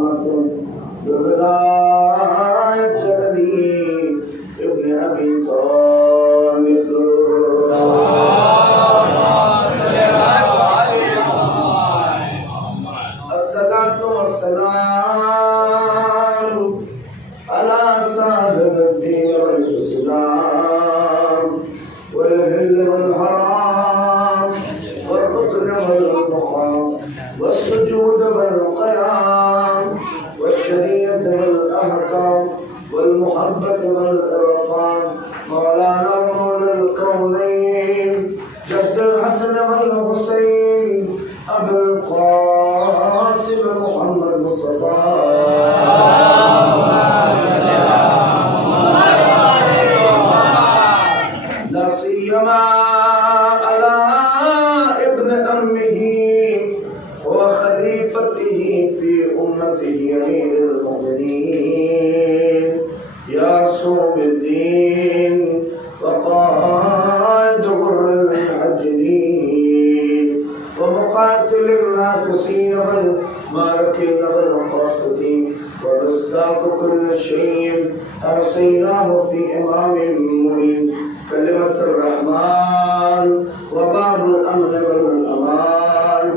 رحمة بولایت علی ابن ابی طالب الصلاة والسلام على صاحب الدين والإسلام والهل والحرام والركن والمقام والسجود والقيام والشريعة والأحكام والمحبة والعرفان مولانا مولى الكونين جد الحسن والحسين أبو القاسم محمد مصطفى لا سيما على ابن أمه وخليفته في أمته أمير المؤمنين يا صوب الدين وقائد غر المحجلين ومقاتل الناكسين والماركين والقاسطين ومصداق كل شيء أرسيناه في إمام مبين كلمة الرحمن وباب الأمن والأمان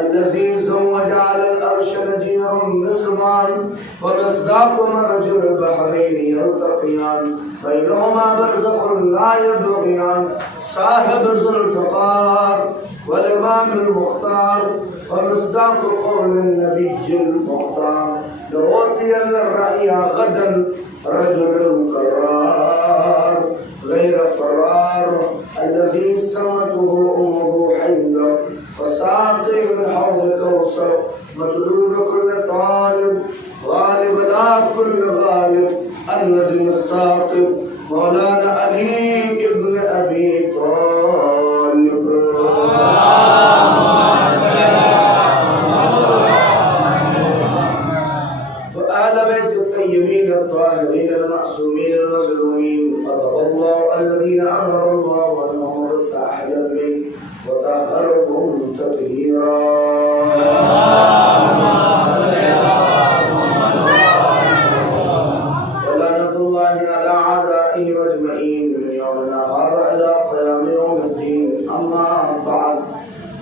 الذي زوج على الأرش نجير مسلمان ومصداق مرج البحرين يلتقيان بينهما برزخ لا يبغيان صاحب ذو الفقار والإمام المختار ومصداق قول النبي المختار لأوتين الرأي غدا رجل كرار غير فرار الذي سمته أمه حيدر وساقي من حوض كوثر مطلوب كل طالب غالب لا كل غالب النجم الساقب مولانا علي ابن أبي طالب وآل بيت الطيبين الطاهرين المعصومين المظلومين غضب الله الذين أنهر الله عنهم الساحل البيت وطهرهم تطهيرا ولعنة الله على أعدائه أجمعين من يومنا هذا إلى قيام يوم الدين أما بعد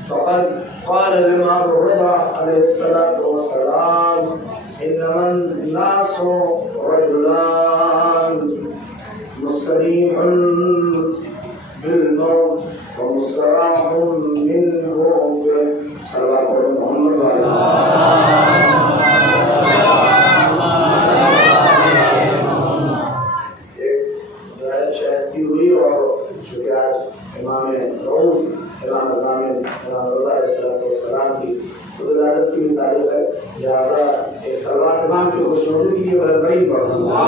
فقد قال الإمام الرضا عليه الصلاة والسلام إنما الناس رجلان مستريح بالموت ومستراح منه صلى الله عليه محمد وعلى ایک شہادتی ہوئی اور چونکہ آج امام رؤوف امام زامن امام رضا علیہ السلام کی ولادت کی بھی تاریخ ہے لہٰذا ایک صلوات امام کی خوشنودی کے لیے بڑا قریب پڑھنا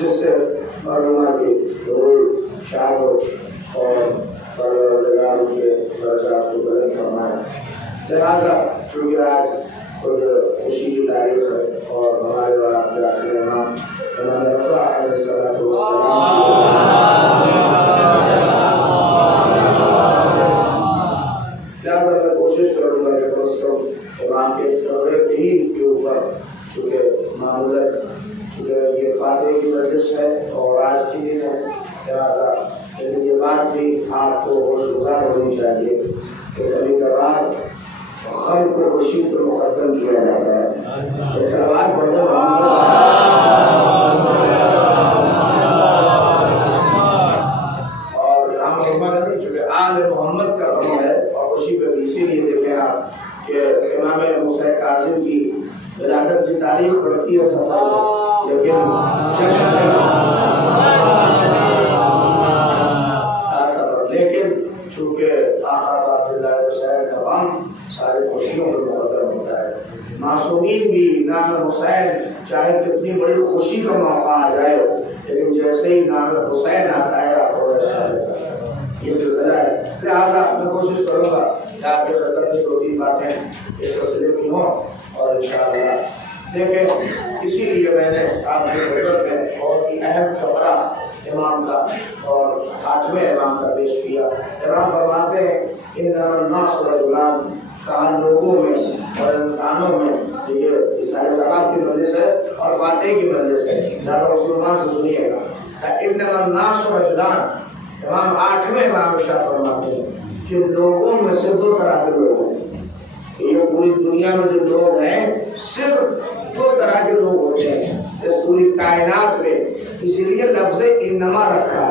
جس سے معلومات کی ضرور شاد ہو اور پروردگار کے درجات کو بلند فرمائے لہٰذا چونکہ آج خوشی کی تاریخ ہے اور ہمارے اور آپ کے آخر امام امام رضا علیہ السلام لہٰذا میں کوشش کروں گا کہ کم سے کم امام کے فقرے ہی کے اوپر چونکہ معمول ہے یہ فاتح کی مجلس ہے اور آج کی دن ہے لہٰذا یہ بات بھی آپ کو ہوش گزار ہونی چاہیے کہ کبھی کبھار خلق کو خوشی پر مقدم کیا جاتا ہے ایسا بات پڑھتے اور ہم حکمت نہیں چونکہ آل محمد کا غم ہے اور خوشی پہ بھی اسی لیے دیکھیں آپ کہ امام موسیٰ کاظم کی ولادت کی تاریخ پڑھتی ہے سفر لیکن سفر لیکن چونکہ آقا عبداللہ حسین کا غم سارے خوشیوں میں مقدم ہوتا ہے. معصومین بھی نام حسین چاہے کتنی بڑی خوشی کا موقع آ جائے لیکن جیسے ہی نام حسین آتا ہے آپ کو ایسا لگتا ہے. یہ سلسلہ ہے. لہٰذا میں کوشش کروں گا کہ آپ کے خطر کی 2-3 باتیں اس سلسلے کی ہوں اور انشاءاللہ دیکھیں. اسی لیے میں نے آپ کی خدمت میں بہت ہی اہم فقرہ امام کا اور 8ویں امام کا پیش کیا. امام فرماتے ہیں انما الناس رجلان، کہا لوگوں میں اور انسانوں میں. یہ سارے ثواب کی مجلس ہے اور فاتح کی مجلس ہے. لہٰذا مسلمان سے سنیے گا. انما الناس رجلان، امام 8ویں امام شاہ فرماتے ہیں کہ لوگوں میں سے 2 طرح کے لوگ ہیں. یہ پوری دنیا میں جو لوگ ہیں صرف 2 طرح کے لوگ ہوتے ہیں اس پوری کائنات میں. اسی لیے لفظ انما رکھا.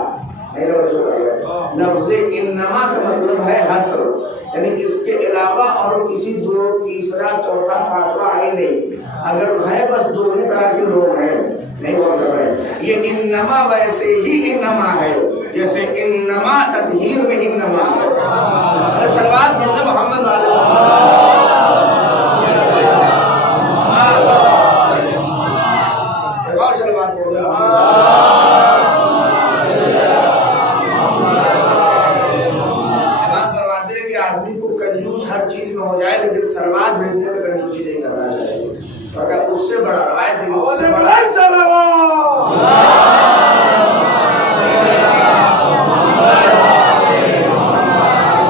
لفظ انما کا مطلب ہے حصر، یعنی اس کے علاوہ اور کسی 2 تیسرا چوتھا پانچواں آئی نہیں. اگر ہے بس 2 ہی طرح کے لوگ ہیں. نہیں غور کر رہے. یہ انما ویسے ہی انما ہے جیسے انما تطہیر میں انما ہے. صلوات پڑھتے محمد علیہ اور صلوات پڑھتے آدمی کو کنجوس ہر چیز میں ہو جائے لیکن سلوات بھیجنے میں کنجوسی نہیں کرنا چاہیے. اور اس سے بڑا روایت ہے اس سے بڑا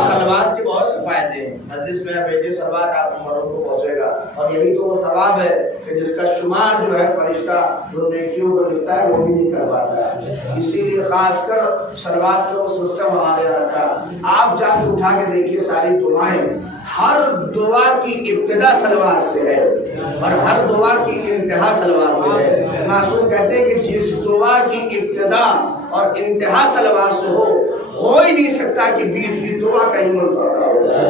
سلوات کے بہت سے فائدے ہیں. حدیث میں بھیجے سلوات آپ عمروں کو پہنچے گا اور یہی تو وہ ثواب ہے کہ جس کا شمار جو ہے فرشتہ جو نیکیوں کو لکھتا ہے وہ بھی نہیں کر پاتا ہے. اسی لیے خاص کر سلوات کا وہ سسٹم ہمارے یہاں رکھا. آپ جا کے اٹھا کے دیکھیے ساری دعائیں، ہر دعا کی ابتدا سلوات سے ہے اور ہر دعا کی انتہا سلوات سے ہے. معصوم کہتے ہیں کہ جس دعا کی ابتدا اور انتہا سلوات سے ہو ہی نہیں سکتا کہ بیچ کی دعا کہیں منقطع ہو جائے.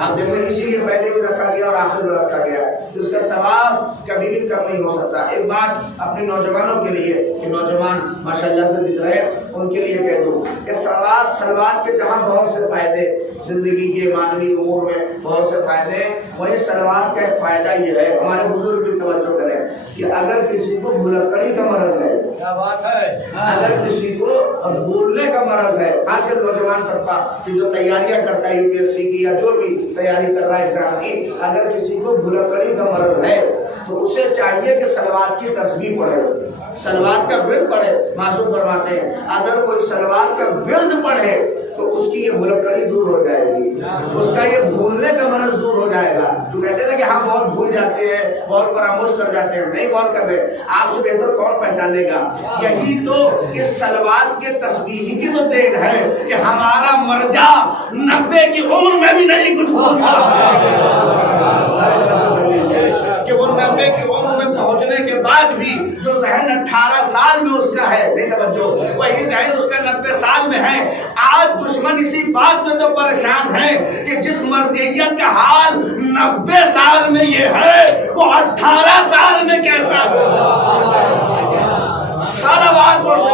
آپ دیکھیں اسی لیے پہلے بھی رکھا گیا اور آخر میں رکھا گیا. اس کا ثواب کبھی بھی کم نہیں ہو سکتا. ایک بات اپنے نوجوانوں کے لیے کہ نوجوان ماشاءاللہ سے دکھ رہے ان کے لیے کہہ دوں کہ سلوات کے جہاں بہت سے فائدے زندگی کے مانوی امور میں بہت سے فائدے ہیں وہی سلوات کا ایک فائدہ یہ ہے. ہمارے بزرگ بھی توجہ کریں کہ اگر کسی کو بھلکڑی کا مرض ہے، کیا بات ہے، اگر کسی کو بھولنے کا مرض ہے، خاص کر نوجوان طبقہ کہ جو تیاریاں کرتا ہے UPSC کی یا جو بھی تیاری کر رہا ہے ایگزام کی، اگر کسی کو بھلکڑی کا مرض ہے تو اسے چاہیے کہ سلوات کی تسبیح پڑھے، سلوات کا ورد پڑھے. معصوم فرماتے ہیں اگر کوئی سلوات کا ورد پڑھے تو اس کی یہ بھلکڑی دور ہو جائے گی، اس کا یہ بھولنے کا مرض دور ہو جائے گا. تو کہتے ہیں کہ ہم بہت بھول جاتے ہیں، بہت فراموش کر جاتے ہیں. نہیں غور کر رہے. آپ سے بہتر کون پہچانے گا؟ یہی تو اس سلوات کے تسبیح کی تو دین ہے کہ ہمارا مرجع 90 کی عمر میں بھی نہیں کچھ بھولتا کہ وہ 90 کی عمر میں پہنچنے کے بعد بھی جو ذہن 18 سال میں اس کا ہے، نہیں توجہ، وہی ذہن اس کا 90 سال میں ہے. آج دشمن اسی بات میں تو پریشان ہے کہ جس مرجعیت کا حال 90 سال میں یہ ہے وہ 18 سال میں کیسا ہوگا. صلوات پڑھتے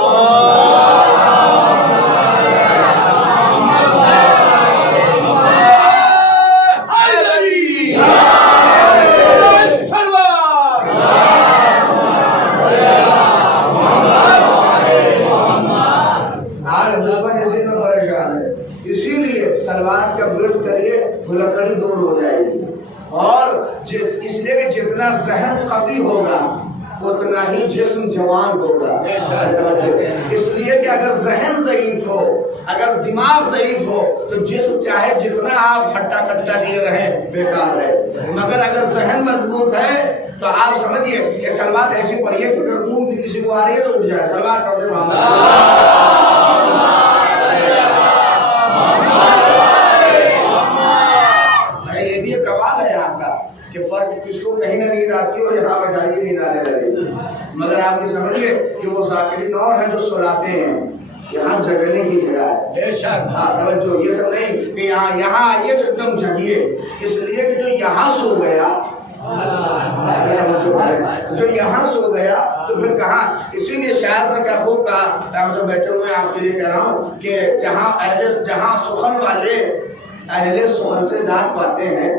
سلوات کا ورد کریے بھلکڑی دور ہو جائے گی. اور اس لیے کہ جتنا ذہن قوی ہوگا اتنا ہی جسم جوان ہوگا. اس لیے کہ اگر ذہن ضعیف ہو، اگر دماغ ضعیف ہو تو جسم چاہے جتنا آپ ہٹا کٹا لیے رہیں بیکار ہے. مگر اگر ذہن مضبوط ہے تو آپ سمجھیے کہ سلوات ایسی پڑھیے کہ اگر اونگ بھی کسی کو آ رہی ہے تو اٹھ جائے. سلوات پڑھتے کہ فرق کس کو کہیں نہ نیند آتی اور یہاں بیٹھائیے نیند آنے لگے. مگر آپ یہ سمجھیے کہ وہ ذاکرین اور ہیں جو سلاتے ہیں. یہاں جگنے کی جگہ ہے. ہاں توجہ، یہ سب نہیں کہ یہاں آئیے تو ایک دم جگیے. اس لیے کہ جو یہاں سو گیا جو یہاں سو گیا تو پھر کہاں. اسی لیے شاعر نے کیا خوب کہا، ہم جو بیٹھے ہوئے آپ کے لیے کہہ رہا ہوں کہ جہاں سخن والے اہل سخن سے داد پاتے ہیں.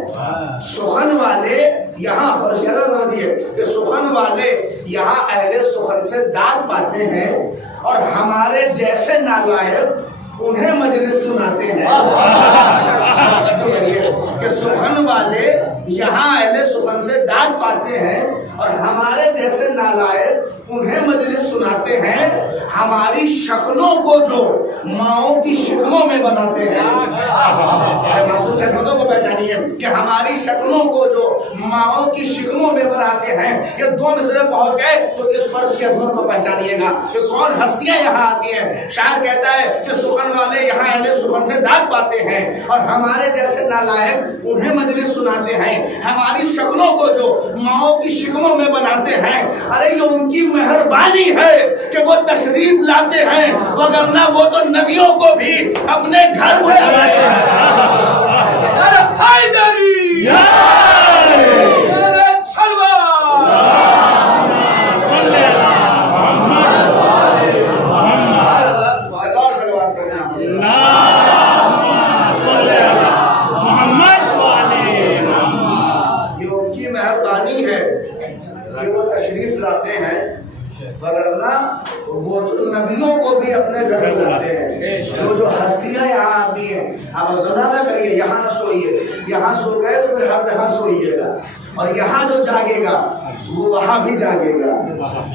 سخن والے یہاں فرشیدہ سمجھیے کہ سخن والے یہاں اہل سخن سے داد پاتے ہیں اور ہمارے جیسے نالائق انہیں مجلس سناتے ہیں. کہ سخن والے یہاں اہل سخن سے داد پاتے ہیں اور ہمارے جیسے نالائق انہیں مجلس سناتے ہیں. ہماری شکلوں کو جو ماؤں کی شکموں میں بناتے ہیں. معصوم خدمتوں کو پہچانیے کہ ہماری شکلوں کو جو ماؤں کی شکموں میں بناتے ہیں. یہ دو نظریں پہنچ گئے تو اس فرض کی عظمت کو پہچانیے گا کہ کون ہستیاں یہاں آتی ہیں. شاعر کہتا ہے کہ سخن والے یہاں اہل سخن سے داد پاتے ہیں اور ہمارے جیسے نالائق انہیں مجلس سناتے ہیں. ہماری شکلوں کو جو ماؤں کی شکموں میں بناتے ہیں. ارے یہ ان کی مہربانی ہے کہ وہ تشریف لاتے ہیں وگرنہ وہ تو نبیوں کو بھی اپنے گھر میں لاتے ہیں. وگرنہ وہ تو نبیوں کو بھی اپنے گھر میں لاتے ہیں. جو ہستیاں یہاں آتی ہیں آپ اندازہ کریے یہاں نہ سوئیے. یہاں سو گئے تو پھر ہر جگہ سوئیے گا اور یہاں جو جاگے گا وہ وہاں بھی جاگے گا.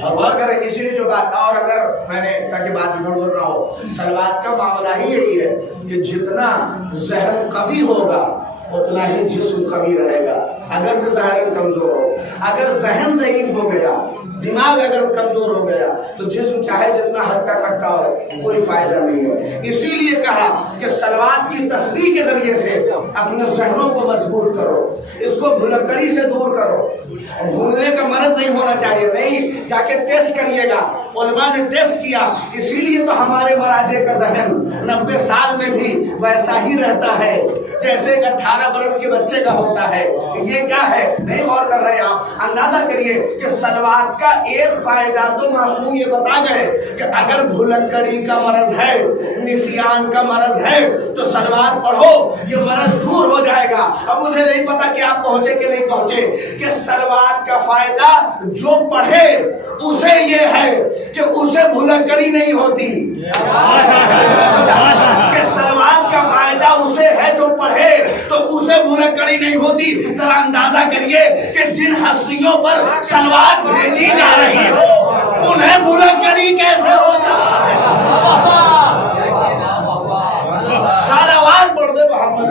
اور غور کریں اسی لیے جو بات اور اگر میں نے تاکہ بات ادھر ادھر نہ ہو صلوات کا معاملہ ہی یہی ہے کہ جتنا ذہن قوی ہوگا اتنا ہی جسم قوی رہے گا. اگر تو ظاہر کمزور ہو اگر ذہن ضعیف ہو گیا دماغ اگر کمزور ہو گیا تو جسم چاہے جتنا ہٹا کٹا ہو کوئی فائدہ نہیں ہے. اسی لیے کہا کہ صلوات کی تسبیح کے ذریعے سے اپنے ذہنوں کو مضبوط کرو. اس کو بھلکڑی سے دور کرو. بھولنے کا مرض نہیں ہونا چاہیے. نہیں جا کے ٹیسٹ کریے گا. علماء نے ٹیسٹ کیا اسی لیے تو ہمارے مراجع کا ذہن 90 سال میں بھی ویسا ہی رہتا ہے جیسے 18 برس کے بچے کا ہوتا ہے. یہ کیا ہے نہیں غور کر رہے آپ. اندازہ کریے کہ صلوات کا ایک فائدہ تو معصوم یہ بتا گئے کہ اگر بھلکڑی کا مرض ہے نسیان کا مرض ہے تو صلوات پڑھو یہ مرض دور ہو جائے گا. اب مجھے نہیں پتا کہ آپ پہنچے کہ نہیں پہنچے کہ صلوات کا فائدہ جو پڑھے اسے یہ ہے کہ اسے بھلکڑی نہیں ہوتی. کہ صلوات کا فائدہ اسے ہے جو پڑھے تو اسے بھلکڑی نہیں ہوتی. ذرا اندازہ کریے کہ جن ہستیوں پر صلوات بھیجی جا رہی ہے انہیں بھلکڑی کیسے ہو جائے. صلوات پڑھ دے محمد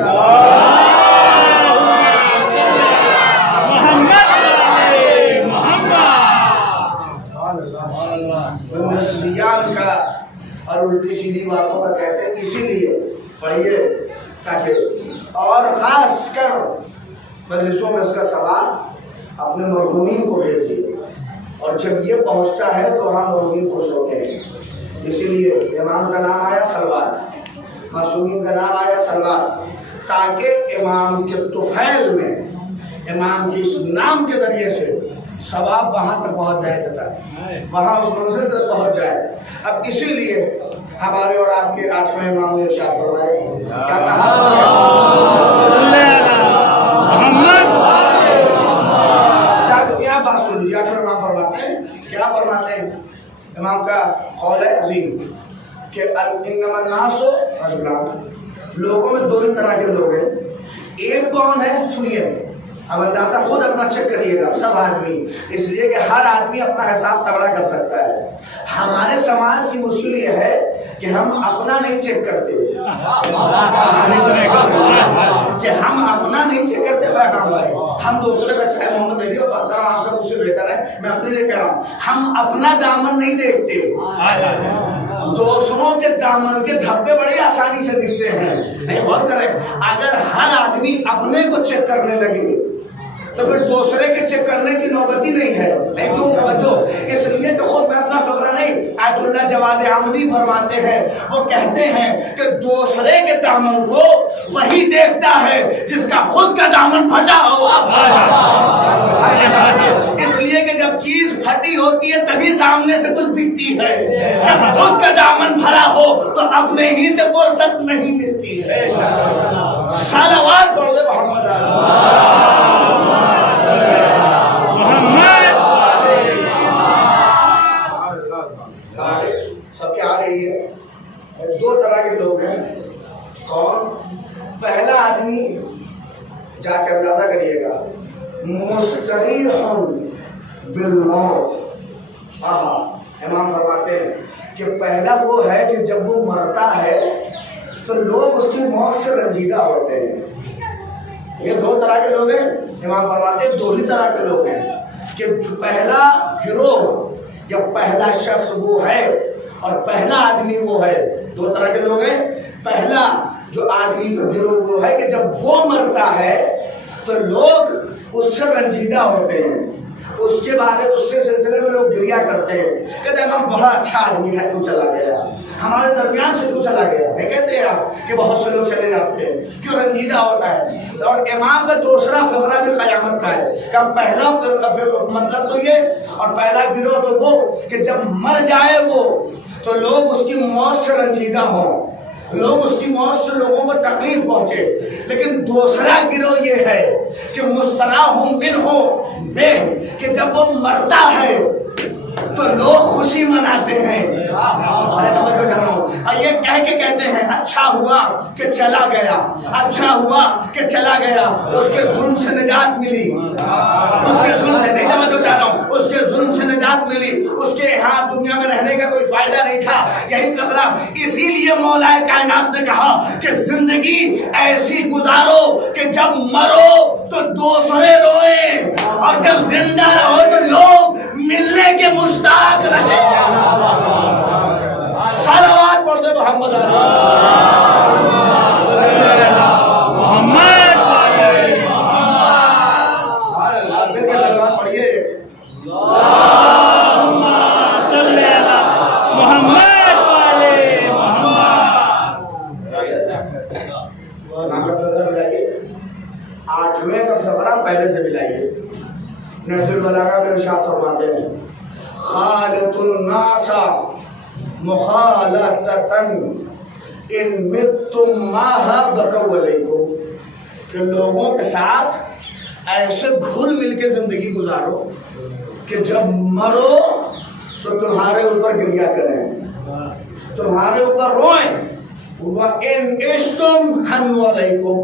نسیان کا اور الٹی سیدھی باتوں کا کہتے ہیں. اسی لیے پڑھیے تاکہ اور خاص کر مجلسوں میں اس کا ثواب اپنے مرحومین کو بھیجیے اور جب یہ پہنچتا ہے تو ہم مرحومین خوش ہوتے ہیں. اسی لیے امام کا نام آیا صلوات معصومین کا نام آیا صلوات تاکہ امام کے طفیل میں امام کے اس نام کے ذریعے سے ثواب وہاں تک پہنچ جائے چچا وہاں اس منزل تک پہنچ جائے. اب اسی لیے ہمارے اور آپ کے 8ویں امام نے ارشاد فرمائے کیا کہا کیا بات سن لیجیے. 8ویں امام فرماتے ہیں کیا فرماتے ہیں. امام کا قول ہے عظیم کہ انما الناس رجلان لوگوں میں دو ہی طرح کے لوگ ہیں. ایک کون ہے سنیے اب اندازہ خود اپنا چیک کریے گا سب آدمی. اس لیے کہ ہر آدمی اپنا حساب تگڑا کر سکتا ہے. ہمارے سماج کی مشکل یہ ہے کہ ہم اپنا نہیں چیک کرتے کہ ہم اپنا نہیں چیک کرتے. بھائی ہم دوسرے کا چاہے محمد مہدی آپ سب اس سے بہتر ہے میں اپنے لیے کہہ رہا ہوں ہم اپنا دامن نہیں دیکھتے. دوسروں کے دامن کے دھبے بڑی آسانی سے دکھتے ہیں. نہیں غور کریں اگر ہر آدمی اپنے کو چیک کرنے لگے تو پھر دوسرے کے چیک کرنے کی نوبت ہی نہیں ہے. نہیں کیوں توجہ اس لیے کہ خود میں اپنا فقرہ نہیں آیت اللہ جواد عملی فرماتے ہیں وہ کہتے ہیں کہ دوسرے کے دامن کو وہی دیکھتا ہے جس کا خود کا دامن پھٹا ہو. اس لیے کہ جب چیز پھٹی ہوتی ہے تبھی سامنے سے کچھ دکھتی ہے. جب خود کا دامن بھرا ہو تو اپنے ہی سے فرصت نہیں ملتی ہے. صلوات پڑھ دے محمد سب کے آگے یہ دو طرح کے لوگ ہیں. کون؟ پہلا آدمی جا کے اندازہ کریے گا مستریح بالموت. امام فرماتے ہیں کہ پہلا وہ ہے کہ جب وہ مرتا ہے تو لوگ اس کی موت سے رنجیدہ ہوتے ہیں. یہ دو طرح کے لوگ ہیں. امام فرماتے ہیں دو ہی طرح کے لوگ ہیں کہ پہلا گروہ یا پہلا شخص وہ ہے اور پہلا آدمی وہ ہے. دو طرح کے لوگ ہیں. پہلا جو آدمی کا گروہ وہ ہے کہ جب وہ مرتا ہے تو لوگ اس سے رنجیدہ ہوتے ہیں, اس کے بارے اس سے سلسلے میں لوگ گریہ کرتے ہیں, کہتے ہیں ہم بڑا اچھا آدمی ہے, تو چلا گیا, ہمارے درمیان سے تو چلا گیا. نہیں کہتے ہیں آپ کہ بہت سے لوگ چلے جاتے ہیں, کیوں رنجیدہ ہوتا ہے. اور امام کا دوسرا فقرہ بھی قیامت کا ہے کہ پہلا مطلب تو یہ اور پہلا گروہ تو وہ کہ جب مر جائے وہ تو لوگ اس کی موت سے رنجیدہ ہوں, لوگ اس کی موت سے لوگوں کو تکلیف پہنچے. لیکن دوسرا گروہ یہ ہے کہ مستراح منہ بے کہ جب وہ مرتا ہے تو لوگ خوشی مناتے ہیں. اور یہ کہہ کے کہتے ہیں اچھا ہوا کہ چلا گیا, اچھا ہوا کہ چلا گیا, اس کے ظلم سے نجات ملی, اس کے ظلم سے نہیں میں تو چاہ رہا ہوں اس کے ظلم سے نجات ملی, اس کے یہاں دنیا میں رہنے کا کوئی فائدہ نہیں تھا. یہی فقرہ اسی لیے مولا کائنات نے کہا کہ زندگی ایسی گزارو کہ جب مرو تو دوسرے روئیں اور جب زندہ رہو تو لوگ ملنے کے مشتاق رہے. صلوات پڑھ دے محمد مل کے صلوات پڑھیے. آٹھویں کا فقرہ پہلے سے ملائیے. نہج البلاغہ میں ارشاد فرماتے ہیں خالط الناس مخالطتاً ان متم ماہا بکو علیکم, کہ لوگوں کے ساتھ ایسے گھل مل کے زندگی گزارو کہ جب مرو تو تمہارے اوپر گریہ کریں, تمہارے اوپر روئیں. وَإِنْ عِشْتُمْ حَنُّوا عَلَيْكُمْ,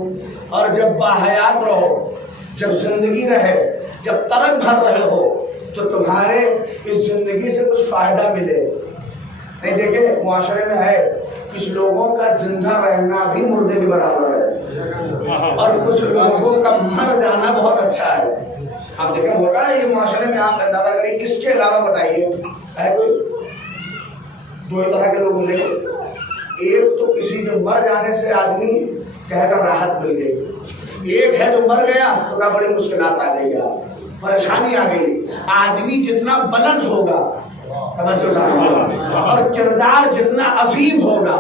اور جب باحیات رہو, جب زندگی رہے, جب ترک بھر رہے ہو تو تمہارے اس زندگی سے کچھ فائدہ ملے. نہیں دیکھیں معاشرے میں ہے کچھ لوگوں کا زندہ رہنا بھی مردے کے برابر ہے اور کچھ لوگوں کا مر جانا بہت اچھا ہے. آپ دیکھیں ہوتا ہے یہ معاشرے میں, آپ اندازہ کریں. اس کے علاوہ بتائیے ہے کوئی دو ہی طرح کے لوگ ملیں گے. ایک تو کسی کے مر جانے سے آدمی کہے گا راحت مل گئی, ایک ہے جو مر گیا تو کہا بڑی مشکلات آ گئی, پریشانی آ گئی. آدمی جتنا بلند ہوگا اور کردار جتنا عظیم ہوگا,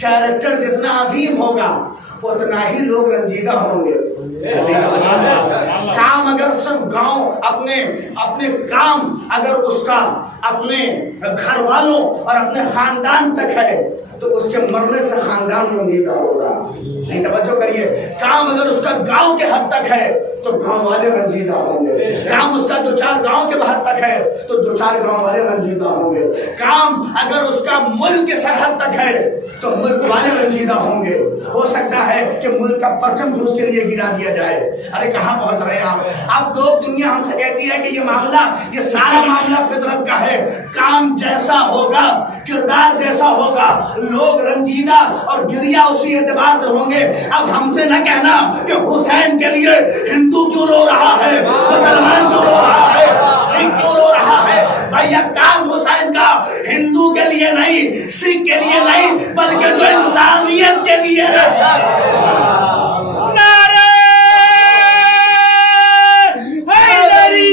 کیریکٹر جتنا عظیم ہوگا, اتنا ہی لوگ رنجیدہ ہوں گے. کام اگر صرف گاؤں اپنے کام اگر اس کا اپنے گھر والوں اور اپنے خاندان تک ہے تو اس کے مرنے سے خاندان رنجیدہ ہوگا. نہیں توجہ کریے, کام اگر اس کا گاؤں کے حد تک ہے تو گاؤں والے رنجیدہ ہوں گے. کام اس کا دو چار گاؤں کے باہر تک ہے تو دو چار گاؤں والے رنجیدہ ہوں گے. کام اگر اس کا ملک کے سرحد تک ہے تو ملک والے رنجیدہ ہوں گے. ہو سکتا ہے کہ ملک کا پرچم بھی اس کے لیے گرا دیا جائے. ارے کہاں پہنچ رہے ہیں آپ. اب لوگ دنیا ہم سے کہتی ہے کہ یہ معاملہ, یہ سارا معاملہ فطرت کا ہے. کام جیسا ہوگا, کردار جیسا ہوگا, لوگ رنجیدہ اور گریہ اسی اعتبار سے ہوں گے. اب ہم سے نہ کہنا کہ حسین کے لیے ہندو کیوں رو رہا ہے, مسلمان کیوں رو رہا ہے, سکھ کیوں رو رہا ہے. بھیا کام حسین کا ہندو کے لیے نہیں, سکھ کے لیے نہیں, بلکہ جو انسانیت کے لیے ہے. نعرہ حیدری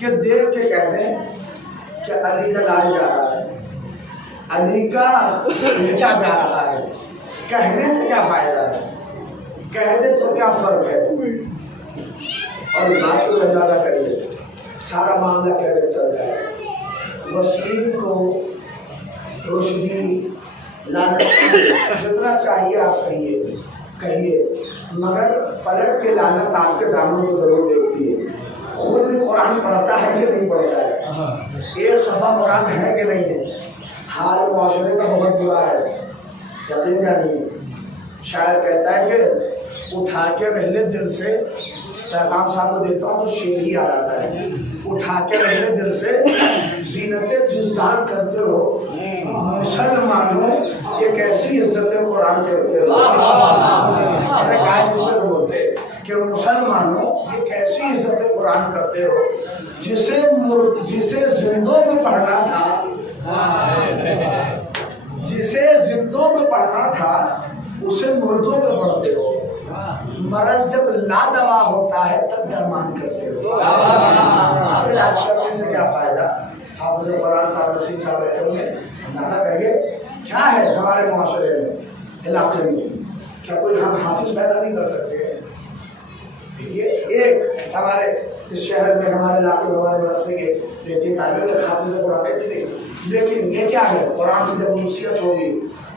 کہ دیکھ کے کہتے ہیں کہ علی کا لال جا رہا ہے، علی کا بیٹا جا رہا ہے، کہنے سے کیا فائدہ ہے، کہہ دے تو کیا فرق ہے؟ اور اس بات کو اندازہ کریے، سارا معاملہ کیسے چل رہا ہے۔ وسیم کو روشنی لانت جتنا چاہیے آپ کہیے، مگر پلٹ کے لانت آپ کے دامنوں کو ضرور دیکھتی ہے۔ خود بھی قرآن پڑھتا ہے کہ نہیں پڑھتا ہے، ایک صفحہ قرآن ہے کہ نہیں ہے، حال معاشرے کا بہت برا ہے، یقین جانیے۔ شاعر کہتا ہے کہ اٹھا کے پہلے دل سے پیغام صاحب کو دیتا ہوں تو شعر ہی آ جاتا ہے، اٹھا کے پہلے دل سے زینت جزدان کرتے ہو مسلمانوں، یہ کیسی عزت قرآن کرتے ہو۔ اپنے کاش اس میں بولتے کہ مسلمانوں یہ کیسی عزت قرآن کرتے ہو، جسے زندوں میں پڑھنا تھا، جسے زندوں میں پڑھنا تھا اسے مردوں میں پڑھتے ہو، مرض جب لا دوا ہوتا ہے تب درمان کرتے ہو۔ اب علاج کرنے سے کیا فائدہ؟ حافظ قرآن صاحب نسیم صاحب بیٹھے ہوئے، اندازہ کریے کیا ہے ہمارے معاشرے میں، علاقے میں، کیا کوئی ہم حافظ پیدا نہیں کر سکتے؟ یہ ایک ہمارے اس شہر میں، ہمارے علاقے میں، ہمارے مدرسے کے دیتی طالب علم حافظ قرآن نہیں، لیکن یہ کیا ہے؟ قرآن سے جب نصیحت ہوگی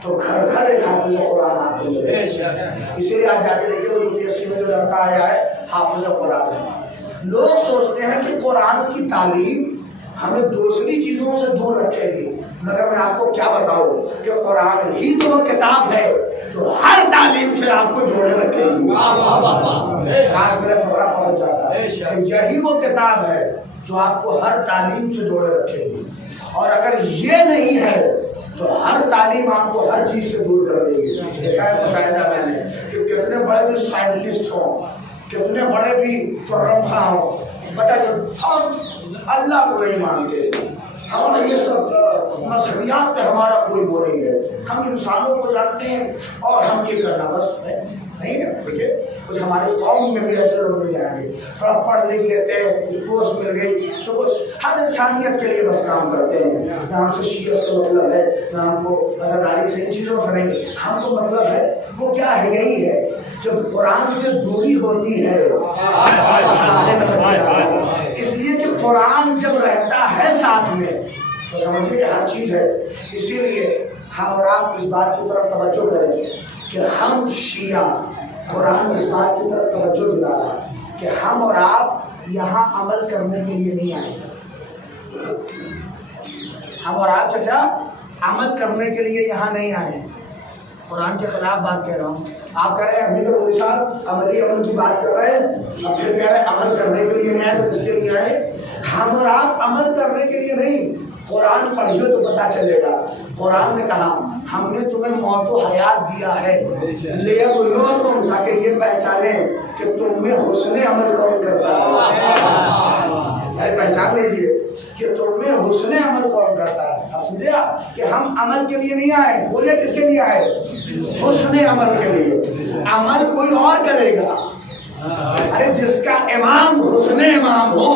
تو گھر گھر ایک حافظ قرآن آپ کو ملے۔ اسی لیے آج جا کے دیکھیں وہ UPSC میں جو لڑکا آیا ہے حافظ قرآن ہے۔ لوگ سوچتے ہیں کہ قرآن کی تعلیم ہمیں دوسری چیزوں سے دور رکھے گی، مگر میں آپ کو کیا بتاؤں کہ قرآن ہی تو وہ کتاب ہے جو ہر تعلیم سے آپ کو جوڑے رکھے گی۔ کاش میرا فقرہ پہنچ جاتا ہے کہ یہی وہ کتاب ہے جو آپ کو ہر تعلیم سے جوڑے رکھے گی، اور اگر یہ نہیں ہے تو ہر تعلیم آپ کو ہر چیز سے دور کر دے گی۔ دیکھا ہے مشاہدہ میں نے کہ کتنے بڑے بھی سائنٹسٹ ہوں، کتنے بڑے بھی خرم خواہ ہوں، بتا جو ہم اللہ کو نہیں مانتے، ہمارا یہ سب مذہبیات پہ ہمارا کوئی وہ نہیں ہے، ہم انسانوں کو جانتے ہیں اور ہم یہ کرنا بس ہے نہیں ہے۔ دیکھیے کچھ ہماری قوم میں بھی ایسے لوگ مل جائیں گے، تھوڑا پڑھ لکھ لیتے ہیں، پوسٹ مل گئی تو کچھ ہم انسانیت کے لیے بس کام کرتے ہیں، نہ ہم سے شیعت سے مطلب ہے، نہ ہم کو عزاداری سے، ان چیزوں سے نہیں، ہم کو مطلب ہے وہ کیا ہے، یہی ہے جب قرآن سے دوری ہوتی ہے، اس لیے کہ قرآن جب رہتا ہے ساتھ میں تو سمجھیے کہ ہر چیز ہے۔ اسی لیے ہم اور آپ اس بات کی طرف توجہ کریں کہ ہم شیعہ، قرآن اس بات کی طرف توجہ دلا رہا کہ ہم اور آپ یہاں عمل کرنے کے لیے نہیں آئے، ہم اور آپ چچا عمل کرنے کے لیے یہاں نہیں آئے، قرآن کے خلاف بات کہہ رہا ہوں۔ آپ کہہ رہے ہیں ابھی تو مودی صاحب عملی عمل کی بات کر رہے ہیں، اب پھر کہہ رہے ہیں عمل کرنے کے لیے نہیں آئے، تو کس کے لیے آئے؟ ہم اور آپ عمل کرنے کے لیے نہیں، قرآن پڑھیے تو پتہ چلے گا۔ قرآن نے کہا ہم نے تمہیں موت و حیات دیا ہے لیبلوکم، تاکہ یہ پہچانیں کہ تم میں حسن عمل کون کرتا ہے، پہچان لیجیے کہ تم میں حسن عمل کون کرتا ہے۔ اب سمجھے کہ ہم عمل کے لیے نہیں آئے، بولے کس کے لیے آئے؟ حسن عمل کے لیے۔ عمل کوئی اور کرے گا، ارے جس کا امام حسن امام ہو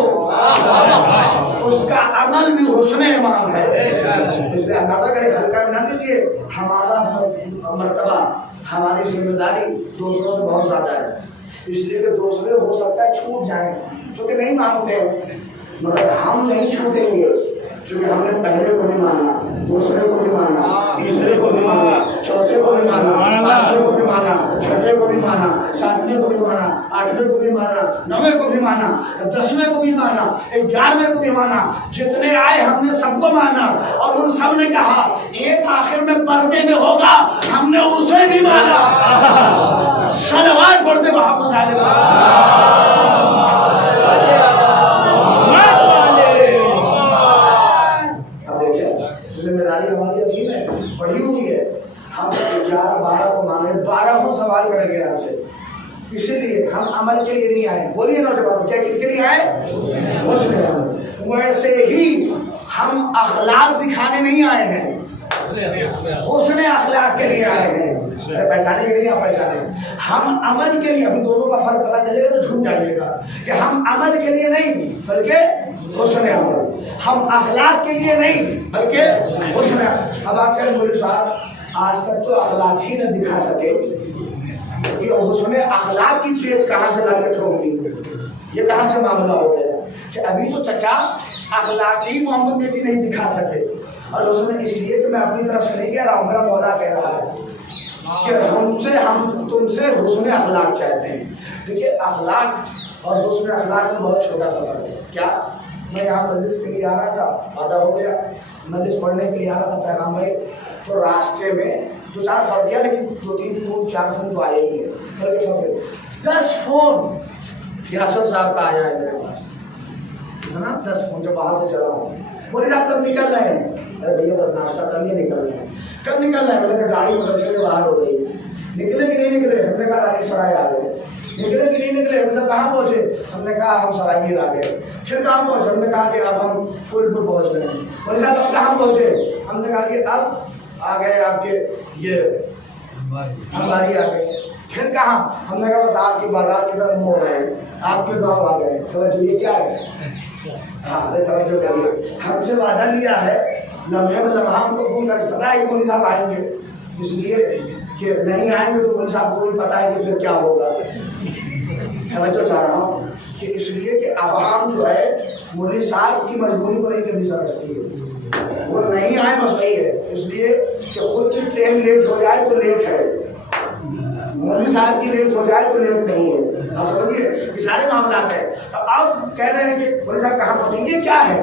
اس کا عمل بھی حسن امام ہے۔ اس لیے اندازہ کریں، ہلکا نہ لیجیے، ہمارا مرتبہ، ہماری ذمہ داری دوسروں سے بہت زیادہ ہے، اس لیے کہ دوسرے ہو سکتا ہے چھوٹ جائیں کیونکہ نہیں مانتے، مگر ہم نہیں چھوٹیں گے کیونکہ ہم نے پہلے کو بھی مانا، دوسرے کو بھی مانا، تیسرے کو بھی مانا، چوتھے کو بھی مانا، پانچویں کو بھی مانا، چھٹے کو بھی مانا، ساتویں کو بھی مانا، آٹھویں کو بھی مانا، نویں کو بھی مانا، 10ویں کو بھی مانا، 11ویں کو بھی مانا، جتنے آئے ہم نے سب کو مانا، اور ان سب نے کہا ایک آخر میں پردے میں ہوگا، ہم نے اسے بھی مانا۔ صلوات پڑھتے محمد علیہ ذمہ داری ہماری عظیم ہے، بڑی ہوئی ہے، ہم 11 12 کو مانے، 12 سوال کریں گے آپ سے، اسی لیے ہم عمل کے لیے نہیں آئے۔ بولیے نوجوان، کیا کس کے لیے آئے؟ حسن عمل۔ ویسے ہی ہم اخلاق دکھانے نہیں آئے ہیں، حسن اخلاق کے لیے آئے ہیں، پہچانے کے لیے آپ پہچانے، ہم عمل کے لیے، ابھی دونوں کا فرق پتہ چلے گا تو جھوم جائیے گا کہ ہم عمل کے لیے نہیں بلکہ حسن عمل، ہم اخلاق کے لیے نہیں بلکہ حسن عمل۔ اب آپ کہیں مولوی صاحب آج تک تو اخلاق ہی نہ دکھا سکے، یہ حسن اخلاق کی پیچ کہاں سے لا کے ٹھوک دی؟ یہ کہاں سے معاملہ ہو گیا کہ ابھی تو چچا اخلاق ہی محمد مہدی نہیں دکھا سکے؟ اور حسن اس لیے کہ میں اپنی طرف سے نہیں کہہ رہا ہوں، میرا مولا کہہ رہا ہے کہ ہم تم سے حسن اخلاق چاہتے ہیں۔ دیکھیے اخلاق اور حسن اخلاق میں بہت چھوٹا سا فرق ہے۔ کیا میں یہاں مجلس کے لیے آ رہا تھا، وعدہ ہو گیا، مجلس پڑھنے کے لیے آ رہا تھا پیغام بھائی، تو راستے میں 2-4 فون دیا، لیکن 2-3 فون 4 فون تو آئے ہی ہیں، بلکہ 10 فون یاسر صاحب کا آیا ہے میرے پاس، ہے نا 10 فون جب وہاں سے چلا ہوں۔ بولے آپ کب نکل رہے ہیں؟ ارے بھیا بس ناشتہ کر لیے نکل رہے ہیں۔ کب نکل رہے ہیں؟ بولے کہ گاڑی مدرسے سے باہر ہو رہی ہے۔ نکلے کہ نہیں نکلے؟ ہم نے کہا رانی سرائے آ گئے۔ نکلے کہ نہیں نکلے؟ مطلب کہاں پہنچے؟ ہم نے کہا ہم سرائے میر آ گئے۔ پھر کہاں پہنچے؟ ہم نے کہا کہ اب ہم پھولپور پہنچ گئے ہیں۔ بولے صاحب اب کہاں پہنچے؟ ہم نے کہا کہ اب آ گئے آپ کے یہ ہماری آ گئے۔ پھر کہاں؟ ہم نے کہا بس آپ کی بازار کی طرف موڑ رہے ہیں، آپ کے گاؤں آ گئے۔ توجہ یہ کیا ہے؟ ہاں ارے توجہ کریے، ہم سے وعدہ لیا ہے، لمحے میں لمحہ ہم کو فون کر کے پتا ہے کہ مولوی صاحب آئیں گے، اس لیے کہ نہیں آئیں گے تو مولوی صاحب کو بھی پتا ہے کہ پھر کیا ہوگا۔ توجہ چاہ رہا ہوں کہ اس لیے کہ عوام جو ہے مولوی صاحب کی مجبوری کو نہیں کبھی سمجھتی ہے، وہ نہیں آئے بس وہی ہے، اس لیے کہ خود کی ٹرین لیٹ ہو جائے تو لیٹ ہے، مولوی صاحب کی لیٹ ہو جائے تو لیٹ نہیں ہے۔ آپ سمجھیے یہ سارے معاملات ہیں۔ تو آپ کہہ رہے ہیں کہ مولوی صاحب کہاں پہنچے؟ یہ کیا ہے؟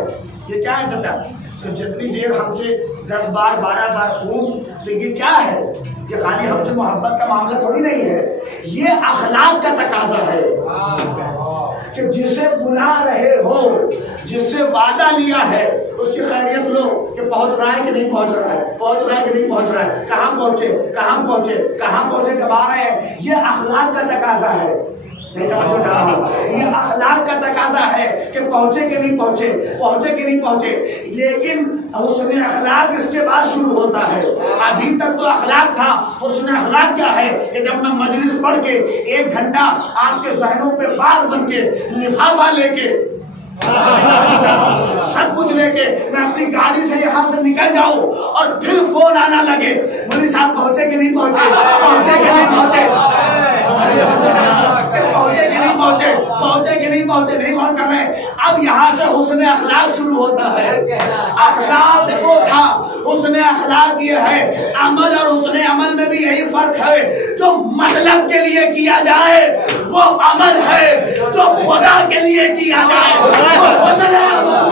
یہ کیا ہے چچا؟ تو جتنی دیر ہم سے 10 بار 12 بار فون، تو یہ کیا ہے؟ یہ خالی ہم سے محبت کا معاملہ تھوڑی نہیں ہے، یہ اخلاق کا تقاضا ہے کہ جسے بلا رہے ہو، جس سے وعدہ لیا ہے، اس کی خیریت لو کہ پہنچ رہا ہے کہ نہیں پہنچ رہا ہے، پہنچ رہا ہے کہ نہیں پہنچ رہا ہے، کہاں پہنچے کہاں پہنچے کہاں پہنچے کب آ رہے ہیں۔ یہ اخلاق کا تقاضا ہے، نہیں توجہ چاہ رہا ہوں، یہ اخلاق کا تقاضا ہے کہ پہنچے کہ نہیں پہنچے، پہنچے کہ نہیں پہنچے۔ لیکن حسن اخلاق اس کے بعد شروع ہوتا ہے، ابھی تک تو اخلاق تھا۔ حسن اخلاق کیا ہے کہ جب میں مجلس پڑھ کے 1 گھنٹہ آپ کے ذہنوں پہ بار بن کے لفافہ لے کے سب کچھ لے کے میں اپنی گاڑی سے یہاں سے نکل جاؤں اور پھر فون آنا لگے مولوی صاحب پہنچے کہ نہیں پہنچے، پہنچے کہ نہیں پہنچے، پہنچے کہ نہیں پہنچے، پہنچے کہ نہیں پہنچے، نہیں غور کر رہے۔ اب یہاں سے حسن اخلاق شروع ہوتا ہے۔ اخلاق وہ تھا، حسن اخلاق یہ ہے۔ عمل اور حسن عمل میں بھی یہی فرق ہے، جو مطلب کے لیے کیا جائے وہ عمل ہے، جو خدا کے لیے کیا جائے وہ حسن عمل۔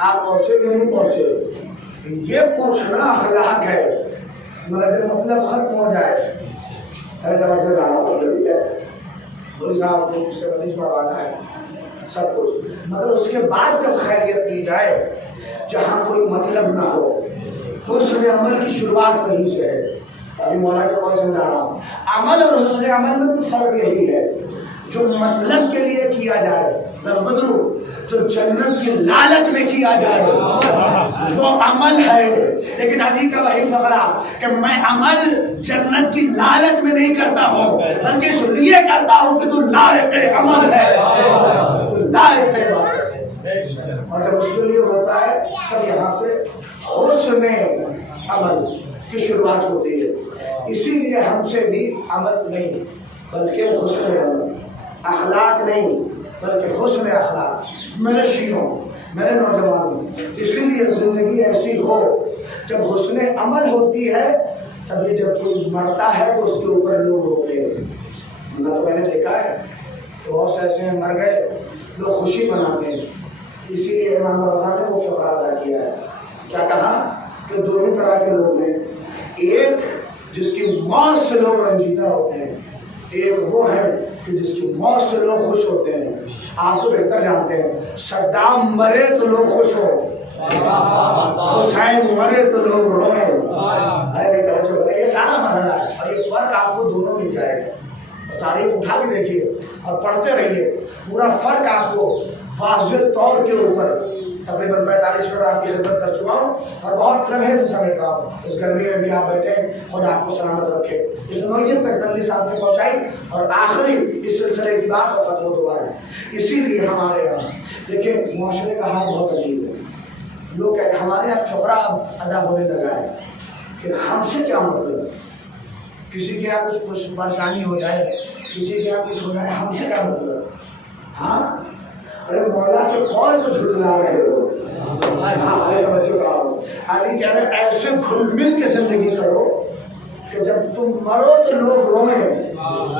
آپ پہنچے کہ نہیں پہنچے، یہ پوچھنا اخلاق ہے، مگر جب مطلب ختم ہو جائے، ارے توجہ جانا مولوی صاحب کو اس سے حدیث پڑھوانا ہے سب کچھ، مگر اس کے بعد جب خیریت لی جائے جہاں کوئی مطلب نہ ہو، حسن عمل کی شروعات وہیں سے ہے۔ ابھی مولا کا قول سمجھا رہا ہوں، عمل اور حسن عمل میں بھی فرق یہی ہے، جو مطلب کے لیے کیا جائے، لفظ بدلو، جو جنت کی لالچ میں کیا جائے وہ عمل ہے۔ لیکن علی کا وہی فقرہ کہ میں عمل جنت کی لالچ میں نہیں کرتا ہوں، بلکہ اس لیے کرتا ہوں کہ تو لائق عمل ہے، تو لائق عبادت ہے۔ اور جب اس کے لیے ہوتا ہے تب یہاں سے حسن عمل کی شروعات ہوتی ہے۔ اسی لیے ہم سے بھی عمل نہیں بلکہ حسن عمل، اخلاق نہیں بلکہ حسن اخلاق۔ میرے شیعوں، میرے نوجوانوں، اسی لیے زندگی ایسی ہو جب حسن عمل ہوتی ہے، تبھی جب کوئی مرتا ہے تو اس کے اوپر لوگ روتے ہیں۔ نہ تو میں نے دیکھا ہے بہت سے ایسے ہیں مر گئے لوگ خوشی مناتے ہیں۔ اسی لیے امام رضا نے وہ فقرہ ادا کیا ہے، کیا کہا کہ 2 ہی طرح کے لوگ ہیں، ایک جس کی موت سے لوگ رنجیدہ ہوتے ہیں، ایک وہ ہے کہ جس کی موت سے لوگ خوش ہوتے ہیں۔ آپ تو بہتر جانتے ہیں، صدام مرے تو لوگ خوش ہو، حسین مرے تو لوگ روئے۔ ارے بھائی توجہ کریں، یہ سارا مرحلہ ہے اور یہ فرق آپ کو دونوں مل جائے گا۔ تاریخ اٹھا کے دیکھیے اور پڑھتے رہیے، پورا فرق آپ کو واضح طور کے اوپر تقریباً 45 منٹ آپ کی خدمت کر چکا ہوں اور بہت لمحے سے سمیٹ رہا ہوں۔ اس گرمی میں بھی آپ بیٹھے، خدا آپ کو سلامت رکھے۔ اس نوعیت تک مجلس آپ نے پہنچائی اور آخری اس سلسلے کی بات اور ختم و دعا ہے۔ اسی لیے ہمارے یہاں دیکھیں معاشرے کا حال بہت عجیب ہے۔ لوگ کہتے ہیں ہمارے یہاں فقرہ ادا ہونے لگا ہے کہ ہم سے کیا مطلب، کسی کے یہاں کچھ پریشانی ہو جائے، کسی کے یہاں کچھ ہو جائے، ہم سے کیا مطلب؟ ہاں ارے مولا کے قول کو جھٹلا رہے ہو۔ ارے توجہ کراؤ، علی کہہ رہے ایسے گھل مل کے زندگی کرو کہ جب تم مرو تو لوگ روئیں۔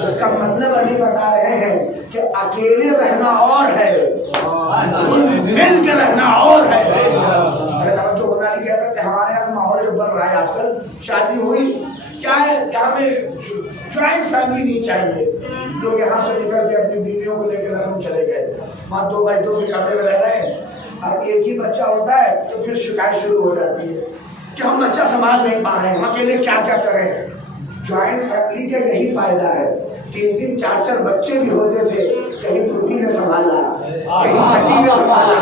اس کا مطلب علی بتا رہے ہیں کہ اکیلے رہنا اور ہے، گھل مل کے رہنا اور ہے۔ ارے توجہ بنا نہیں کہہ سکتے، ہمارے یہاں ماحول جو بن رہا ہے آج کل، شادی ہوئی کیا ہے کہ ہمیں جوائنٹ فیملی نہیں چاہیے۔ لوگ یہاں سے نکل کے اپنی بیویوں کو لے کے لکھنؤ چلے گئے، وہاں 2 بائی 2 کے کمرے میں رہ رہے ہیں۔ اب ایک ہی بچہ ہوتا ہے تو پھر شکایت شروع ہو جاتی ہے کہ ہم بچہ سنبھال نہیں پا رہے ہیں، ہم اکیلے کیا کیا کریں۔ جوائنٹ فیملی کا یہی فائدہ ہے، 3 4 4 بچے بھی ہوتے تھے، کہیں پھوپھی نے سنبھالا، کہیں چچی نے سنبھالا۔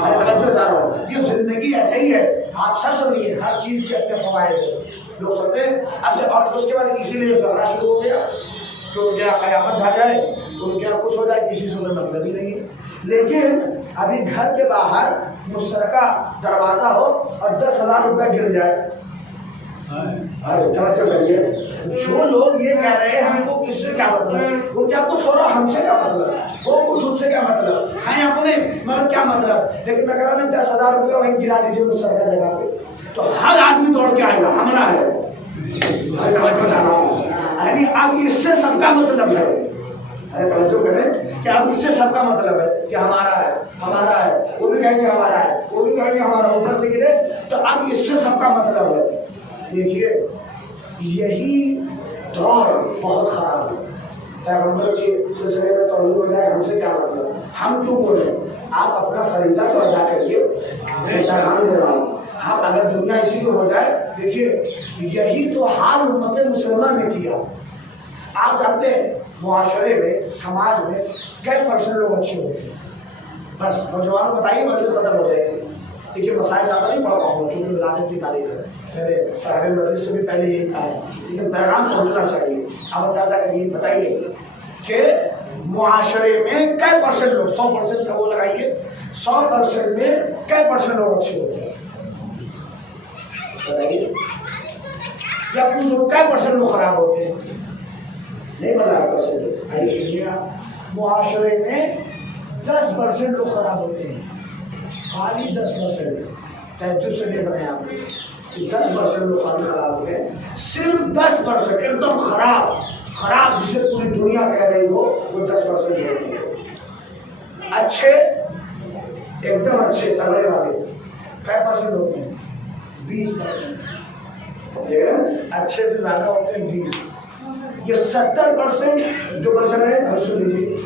میں توجہ چاہ رہا ہوں، یہ زندگی ایسے ہی ہے۔ آپ سب سمجھیے، ہر چیز کے اپنے فوائد ہیں۔ لوگ سنتے ہیں اب سے، اور اس کے بعد اسی لیے فقرہ شروع ہو گیا کہ ان کے یہاں قیامت ڈھا جائے، ان کے یہاں کچھ ہو جائے، کسی سے کوئی مطلب ہی نہیں ہے۔ لیکن ابھی گھر کے باہر مشترکہ دروازہ ہو اور 10,000 روپے گر جائے، توجہ کریے، جو لوگ یہ کہہ رہے ہیں ہم کو کس سے کیا مطلب، ان کا کچھ ہو رہا ہم سے کیا مطلب، وہ کچھ ان سے کیا مطلب، ہیں اپنے مگر کیا مطلب۔ لیکن میں کہہ رہا ہوں 10,000 روپے وہیں گرا دیجیے مشترکہ جگہ پہ، تو ہر آدمی دوڑ کے آئے گا، ہمارا ہے۔ میں توجہ چاہ رہا ہوں، یعنی اب اس سے سب کا مطلب ہے، ارے توجہ کریں کہ اب اس سے سب کا مطلب ہے کہ ہمارا ہے، ہمارا ہے، وہ بھی کہیں گے ہمارا ہے، وہ بھی کہیں گے ہمارا، اوپر سے گرے تو اب اس سے سب کا مطلب ہے۔ دیکھیے یہی دور بہت خراب ہے۔ پیغمبر کے سلسلے میں توہین ہو جائے، ہم سے کیا مطلب، ہم کیوں بولیں؟ آپ اپنا فریضہ تو ادا کریے، میں پیغام دے رہا ہوں۔ ہم اگر دنیا اسی کو ہو جائے، دیکھیے یہی تو حال امت مسلمہ نے کیا۔ آپ جانتے ہیں معاشرے میں، سماج میں کئی % لوگ اچھے ہوتے ہیں، بس نوجوانوں بتائیے مجلس ختم ہو جائے گی۔ دیکھیے مسائل زیادہ نہیں پڑھ رہا ہوں چونکہ ولادت کی تاریخ ہے، میرے صاحب مجلس سے بھی پہلے یہی کہا ہے، لیکن پیغام پہنچنا چاہیے۔ آپ اندازہ کریے، بتائیے کہ معاشرے میں کئی % لوگ، 100% کا وہ لگائیے، 100% میں کئی % لوگ اچھے ہوتے ہیں، بتائیے، یا پوچھ لو کئی % لوگ خراب ہوتے ہیں؟ نہیں بتا %، آئیے سنیے آپ، معاشرے میں 10% لوگ خراب ہوتے ہیں، خالی 10%۔ تعجب سے دیکھ رہے ہیں آپ کہ 10% لوگ خالی خراب ہوتے ہیں، صرف 10% ایک دم خراب خراب جسے پوری دنیا کہہ رہی ہو، وہ 10% ہوتے ہیں۔ اچھے ایک دم اچھے تگڑے والے کئی % ہوتے ہیں؟ 20%۔ دیکھ رہے ہیں، اچھے سے زیادہ ہوتے ہیں 20۔ یہ 70% جو بچ رہے ہیں، سن لیجیے،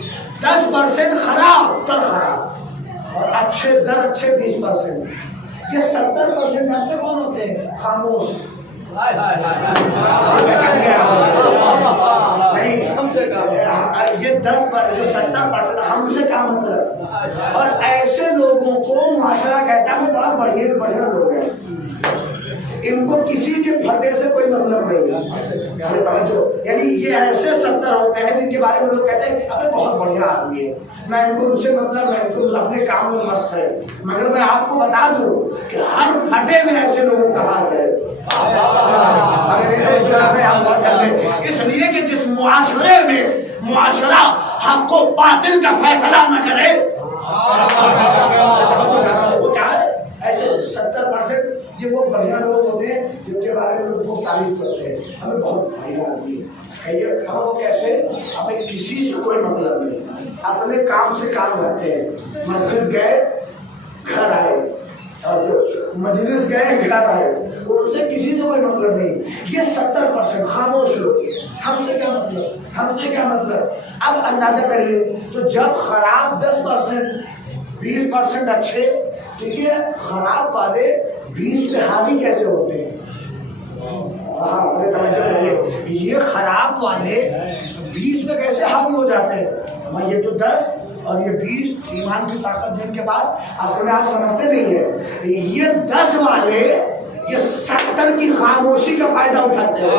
10% خراب تر خراب اور اچھے در اچھے 20%۔ یہ 70% جانتے کون ہوتے ہیں؟ خاموش۔ یہ 10% جو 70% ہم سے کیا مطلب، اور ایسے لوگوں کو معاشرہ کہتا ہے بڑا بڑھیا لوگ ہیں، ان کو کسی کے پھٹے سے کوئی مطلب نہیں۔ یعنی یہ ایسے 70 ہوتے ہیں جن کے بارے میں لوگ کہتے ہیں ابھی بہت بڑھیا آدمی ہے، نہ ان کو ان سے مطلب، نہ ان کو اپنے کام میں مست ہے۔ مگر میں آپ کو بتا دوں کہ ہر پھٹے میں ایسے لوگوں کا ہاتھ ہے۔ اس لیے کہ جس معاشرے میں معاشرہ حق و باطل کا فیصلہ نہ کرے، وہ کیا ہے؟ ایسے 70% یہ وہ بڑھیا لوگ ہوتے ہیں جن کے بارے میں لوگ بہت تعریف کرتے ہیں، ہمیں بہت بڑھیا آدمی ہے۔ ہم وہ کیسے؟ ہمیں کسی سے کوئی مطلب نہیں، اپنے کام سے کام کرتے ہیں، مسجد گئے، گھر آئے، اور جو مجلس گئے گھر آئے، ان سے کسی سے کوئی مطلب نہیں. یہ 70% خاموش لوگ، ہم سے کیا مطلب، ہم سے کیا مطلب. اب اندازہ کریے تو جب خراب 10%، 20% اچھے، تو یہ خراب والے 20 پہ حاوی کیسے ہوتے ہیں؟ توجہ کریے، یہ خراب والے 20 پہ کیسے حاوی ہو جاتے ہیں؟ یہ تو 10 اور یہ 20 ایمان کی طاقت جن کے پاس، اصل میں آپ سمجھتے نہیں ہیں، یہ 10 والے یہ 70 کی خاموشی کا فائدہ اٹھاتے ہیں.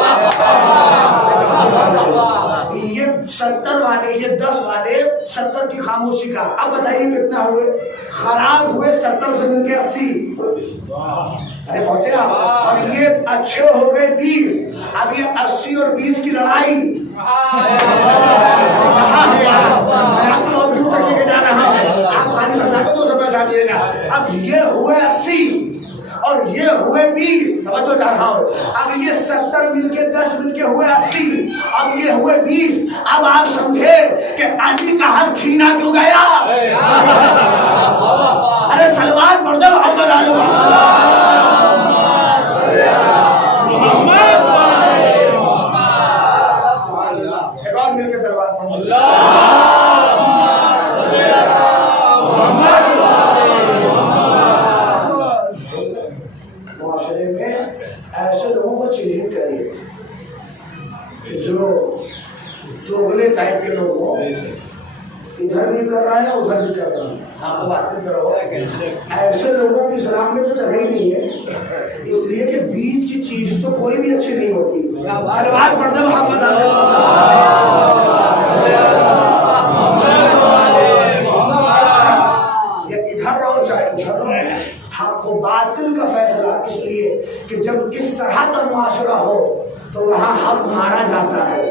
یہ 70 والے، یہ 10 والے 70 کی خاموشی کا. اب بتائیے کتنا ہوئے؟ خراب ہوئے 70 سے مل کے 80. ارے پہنچے آپ. اور یہ اچھے ہو گئے 20. اب یہ 80 اور 20 کی لڑائی. آپ کو دور تک لے کے جا رہا ہوں، آپ خالی مساقت تو سب پیسہ دیے گا. اب یہ ہوئے 80 اور یہ ہوئے 20. توجہ چاہ رہا ہوں. اب یہ 70 مل کے 10 مل کے ہوئے 80. اب یہ ہوئے 20. اب آپ سمجھے کہ علی کا حق چھینا کیوں گیا؟ ارے سلوات پڑھ دو محمد علی ایک اور مل کے سلوات پڑھ دو. معاشرے میں ایسے لوگوں کو چلیت کریے جو دوگلے ٹائپ کے لوگ ہوں، ادھر بھی کر رہا ہے ادھر بھی کر رہا ہے، آپ کو باتیں کرو. ایسے لوگوں کی اسلام میں تو جگہ ہی نہیں ہے، اس لیے کہ بیچ کی چیز تو کوئی بھی اچھی نہیں ہوتی. سلوات پڑھ دو محمد ادھر رہو چاہے ادھر رہو. حق و باطل کا فیصلہ اس لیے کہ جب اس طرح کا معاشرہ ہو تو وہاں حق مارا جاتا ہے،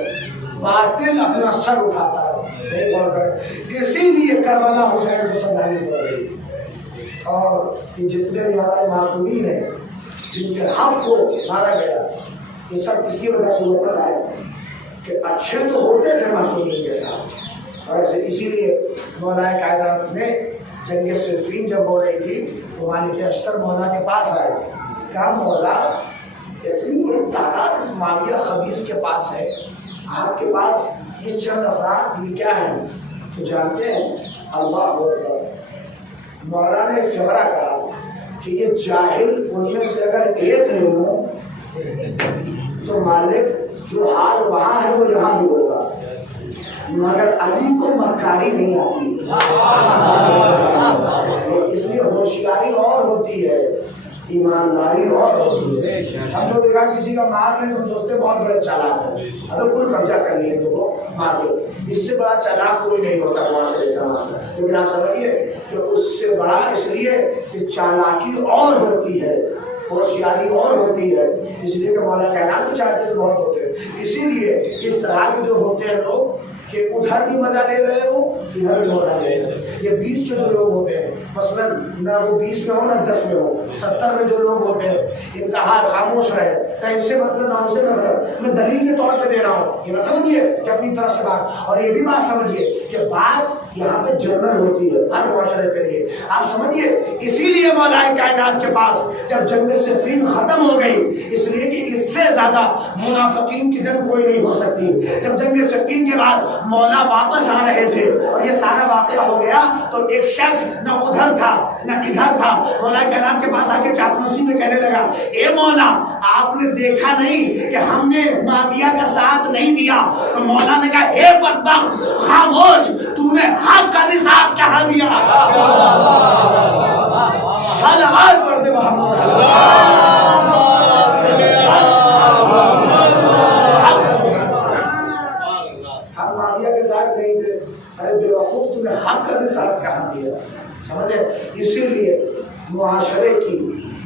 باطل اپنا سر اٹھاتا ہے. نہیں غور کریں. اسی لیے کربلا حسین کو سمجھانی پڑ گئی. اور یہ جتنے بھی ہمارے معصومین ہیں جن کے حق کو مارا گیا، یہ سب کسی وجہ سے ہوتا ہے کہ اچھے تو ہوتے تھے معصومین کے ساتھ. اور ایسے اسی لیے مولا کائنات میں جنگ صفین جب ہو رہی تھی تو مالک اشتر مولا کے پاس آئے. کہا مولا اتنی بڑی تعداد اس معاویہ خبیث کے پاس ہے، آپ کے پاس یہ چند افراد یہ کیا ہیں؟ تو جانتے ہیں اللہ اکبر. مولا نے فقرہ کہا کہ یہ جاہل ان میں سے اگر ایک لے لوں تو مالک جو حال وہاں ہے وہ یہاں بھی ہوگا، مگر علی کو مکاری نہیں آتی. اس لیے ہوشیاری اور ہوتی ہے، ایمانداری اور ہوتی ہے. ہم لوگ اگر کسی کا مار لیں تو سوچتے بہت بڑے چالاک ہیں، اگر کل قبضہ کر لیے تو وہ مار لو. اس سے بڑا چالاک کوئی نہیں ہوتا معاشرے سماج میں. لیکن آپ سمجھیے کہ اس سے بڑا اس لیے کہ چالاکی اور ہوتی ہے، ہوشیاری اور ہوتی ہے. اس لیے کہ مولا کائنات تو چاہتے ہیں بہت ہوتے ہیں. اسی لیے اس طرح کے جو ہوتے ہیں لوگ کہ ادھر بھی مزہ لے رہے ہو ادھر بھی مزہ لے رہے ہو. یہ 20 کے جو لوگ ہوتے ہیں، مثلا نہ وہ 20 میں ہو نہ 10 میں ہو، 70 میں جو لوگ ہوتے ہیں، انتہا خاموش رہے، نہ ان سے مطلب نہ ان سے مطلب. میں دلیل کے طور پہ دے رہا ہوں، یہ نہ سمجھیے کہ اپنی طرف سے بات. اور یہ بھی بات سمجھیے کہ بات یہاں پہ جنرل ہوتی ہے ہر معاشرے کے لیے. آپ سمجھیے اسی لیے مولا کائنات کے پاس جب جنگ صفین ختم ہو گئی، اس لیے کہ اس سے زیادہ منافقین کی جنگ کوئی نہیں ہو سکتی. جب جنگ صفین کے بعد مولا واپس آ رہے تھے اور یہ سارا واقعہ ہو گیا تو ایک شخص نہ ادھر تھا نہ ادھر تھا، مولا کائنات کے پاس آ کے چاپلوسی میں کہنے لگا، اے مولا آپ نے دیکھا نہیں کہ ہم نے معاویہ کا ساتھ نہیں دیا؟ تو مولا نے کہا، اے بدبخت خاموش، تو نے حق کا بھی ساتھ کہاں دیا؟ صلوات پڑھ دے محمد. ہم معاویہ کے ساتھ نہیں تھے. ارے بے وقوف، تو نے حق کا بھی ساتھ کہاں دیا؟ سمجھے؟ اسی لیے معاشرے کی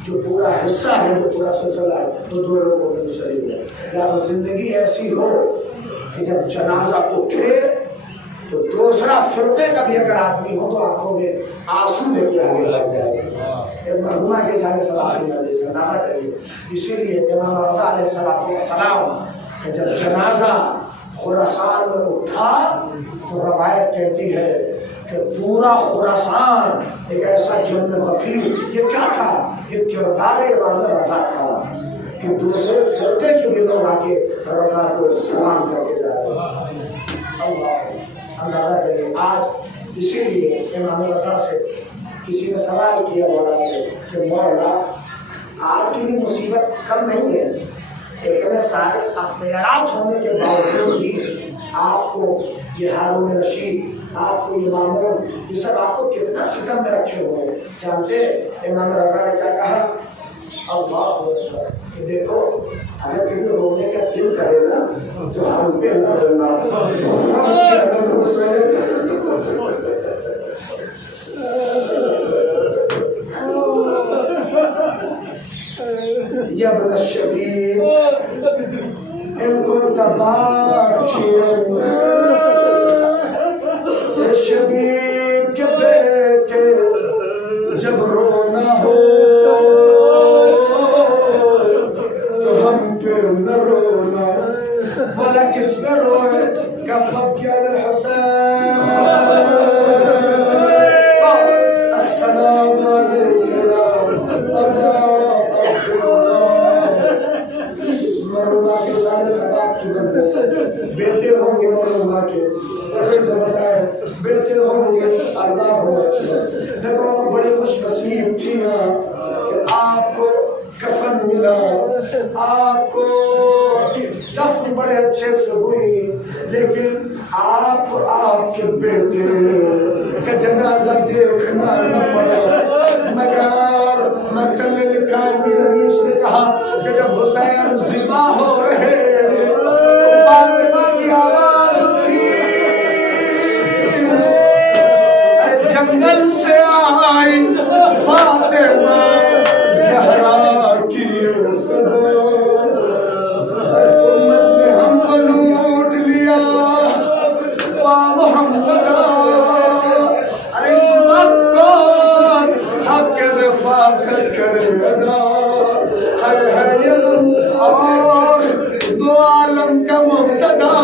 جو پورا حصہ ہے، جو پورا سلسلہ ہے، وہ دو لوگوں میں منسلک ہے. لہٰذا زندگی ایسی ہو کہ جب جنازہ اٹھے تو دوسرا فرقے کا بھی اگر آدمی ہو تو آنکھوں میں آنسو لے کے آگے لگ جائے. مرحومہ کے سارے سلام سے اندازہ کریے. اسی لیے امام رضا علیہ السلام کہ جب جنازہ خراسان میں اٹھا تو روایت کہتی ہے کہ پورا خراسان ایک ایسا جن غفیر، یہ کیا تھا؟ یہ کردار امام رضا تھا کہ دوسرے فرقے کے بھی لوگ آ کے رضا کو سلام کر کے جا رہے ہیں۔ اللہ اندازہ کریے، آج اسی لیے امام رضا سے کسی نے سوال کیا مولا سے کہ مولا آپ کی بھی مصیبت کم نہیں ہے، لیکن سارے اختیارات ہونے کے باوجود بھی آپ کو یہ ہارون رشید، آپ کو یہ مامون، یہ سب آپ کو کتنا ستم میں رکھے ہوئے ہیں۔ جانتے امام رضا نے کیا کہا؟ اللہ اکبر، کہ دیکھو اگر کبھی رونے کا دل کرے نا تو ہم پہ نہ رونا، یا ابن الشبیب ان كنت باكيا، اے شبیب کے بیٹے جب رونا ہو تو ہم پہ نہ رونا، بولا کس پہ روئے؟ کہ فبكي على الحسين، السلام عليك يا ابا مرحوما کے سارے سباب کی بندے سے بیٹے ہوں گے مرحوما کے، پھر سے بتائے بیٹے ہوں گے اللہ ہو۔ لیکن بڑی خوش نصیب تھی کہ آپ کو کفن ملا، آپ کو دفن بڑے اچھے سے ہوئی، لیکن آپ کو آپ کے بیٹے کا جنازہ دیکھنا نہ پڑا۔ مگر مکتب میں لکھا ہے، میرے ریس نے کہا کہ جب حسین ذبح ہو رہے تھے تو فاطمہ کی آواز اٹھی، جنگل سے آئی فاطمہ زہرا کی صدا، امت میں ہم کو لوٹ لیا محمد، ارے اس وقت کو حق رفاقت کرے گا، ہے اور دو عالم کا مبتدا،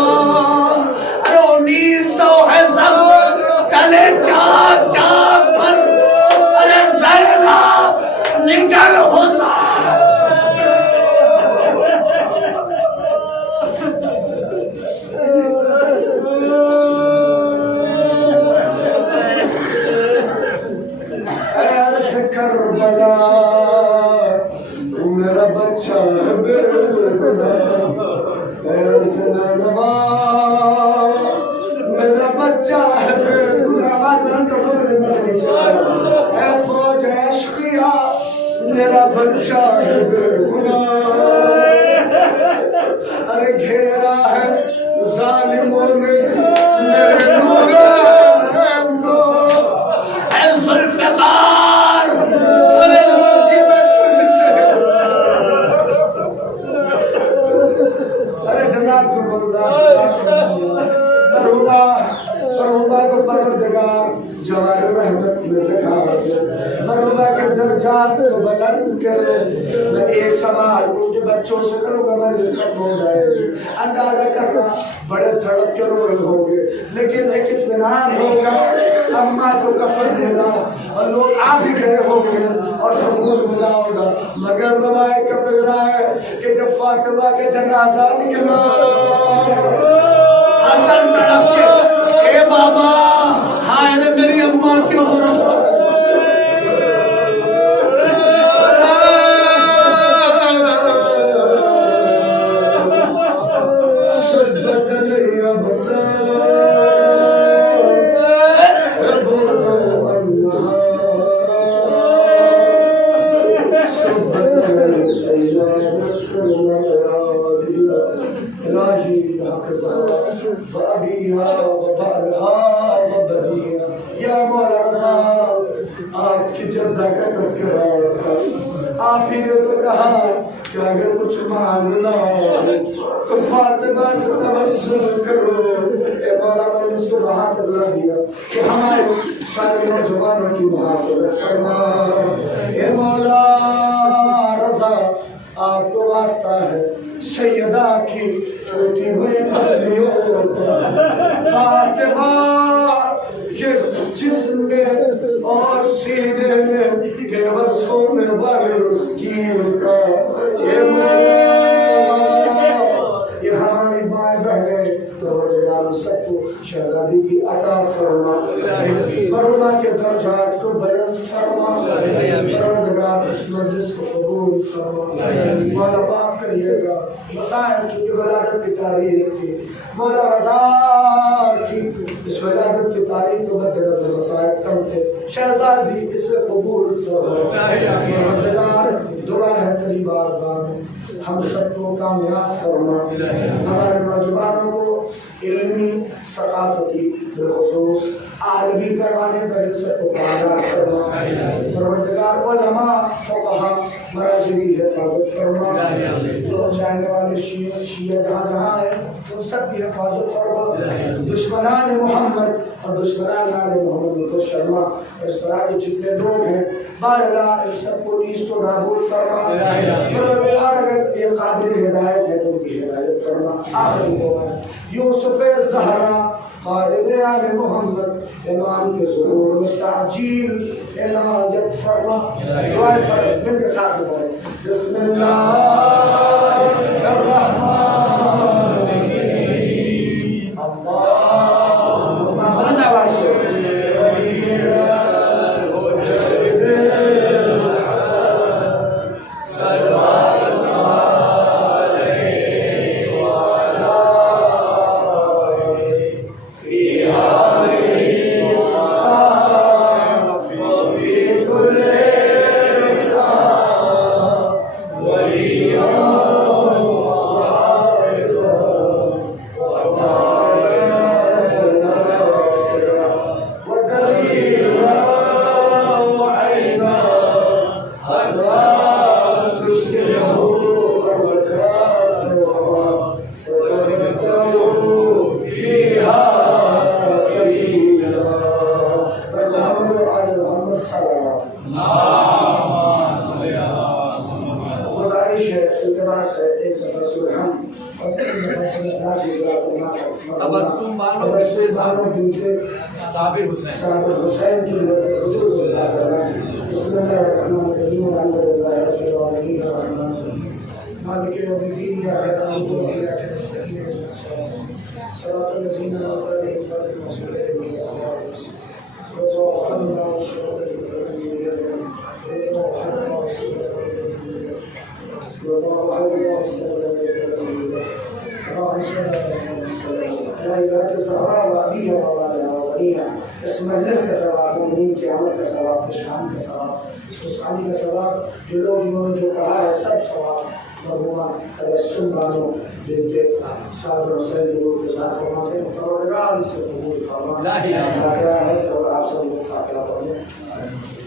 ارے 1900 ہے سب تلے چاک چاک پر، ارے زینب نکل حسین، کربلا میرا بچہ ہے بے گناہ، میرا بچہ ہے بے گناہ، آواز بلند کر دو میرے مسئلے سے، اے فوج عشقیہ میرا بچہ ہے بے گناہ، ارے گھیرا ہے ظالموں نے میرے نور کو، اے ذوالفقار ارے لوگی میں خوش سے، ارے جزاکم اللہ، مرحوما کو پروردگار جوار رحمت میں جگہ دے، مرحوما کے درجات کو بلند کرے۔ میں ایک سوال ان کے بچوں سے کروں گا، میں ڈسکٹ ہو جائے گی، اندازہ کرنا بڑے تڑپ کے روئے ہوں گے، لیکن ایک اطمینان ہوگا، اماں کو کفن دینا اور لوگ آ بھی گئے ہوں گے اور سبور ملا ہوگا، مگر روائے کا پیغرا ہے کہ جب فاطمہ کے جنازہ نکلا، حسن تڑپ کے اے بابا ہائے رے میری اماں کی غربت، یا مولا رضا آپ کی جدہ کا تذکرہ آپ ہی نے تو کہا کہ اگر کچھ مانگنا تو فاطمہ سے توسل کرو۔ اے مولا میں نے اس کو وہاں پر لا دیا کہ ہمارے سارے نوجوانوں کی محافظت فرما۔ اے مولا رضا آپ کو واسطہ ہے سیدہ کی ٹوٹی ہوئی پسلیوں کو، فاطمہ کہ جسم میں اور سینے میں کہ وصفوں میں والمسکین کا یہ مولا یہ ہماری مائیں بہنیں پروردگار سب کو شہزادی کی عطا فرما مرحومہ کے درجات کو بلند فرما پروردگار اس مجلس کو قبول فرما مولا معاف کریے گا مسائل چونکہ ولادت کی تاریخ تھی مولا رضا کی اس ولادت کی تاریخ کو مد نظر مسائل کم تھے شہزادی اسے قبول فرما پروردگار دعا ہے تیری بارگاہ میں ہم سب کو کامیاب فرما ہمارے نوجوانوں کو علمی ثقافتی بالخصوص عالمی کروانے پر سب کو کامیاب فرما پروردگار علماء فقہا مراجعی حفاظت فرما تو چاہنے والے شیعہ جہاں جہاں ہیں ان سب کی حفاظت فرما دشمنان محمد اور دشمنان آل محمد کو شرما اور اس طرح کے جتنے لوگ ہیں بارہا ان سب کو نیست و نابود فرما پروردگار اگر یہ قابل ہدایت ہے تو ان کی ہدایت فرما آخری دعا ہے یوسف زہرا قائد آل محمد امام کے ظہور میں تعجیل عنایت فرما دعائیں فرما مل کے ساتھ دعائیں بسم اللہ الرحمن الرحیم اللہم من عواشر صابر حسین کی بسم اللہ الرحمن الرحیم الحمد للہ رب العالمین الرحمن الرحیم مالک یوم الدین ایاک نعبد و ایاک نستعین صراط الذین انعمت علیہم غیر المغضوب علیہم ولا الضالین اس مجلس کا ثواب مومنین کے عمل کا ثواب خوشحالی کا ثواب اس خوشحالی کا ثواب جو لوگ جنہوں نے جو پڑھا ہے سب ثواب مرحومہ تبسم بانو جن کے صابر حسین کی روح کے ساتھ فرماتے ہیں پروردگار اس سے قبول فرما لا الہ الا اللہ اور آپ سب کو فاتحہ پڑھیں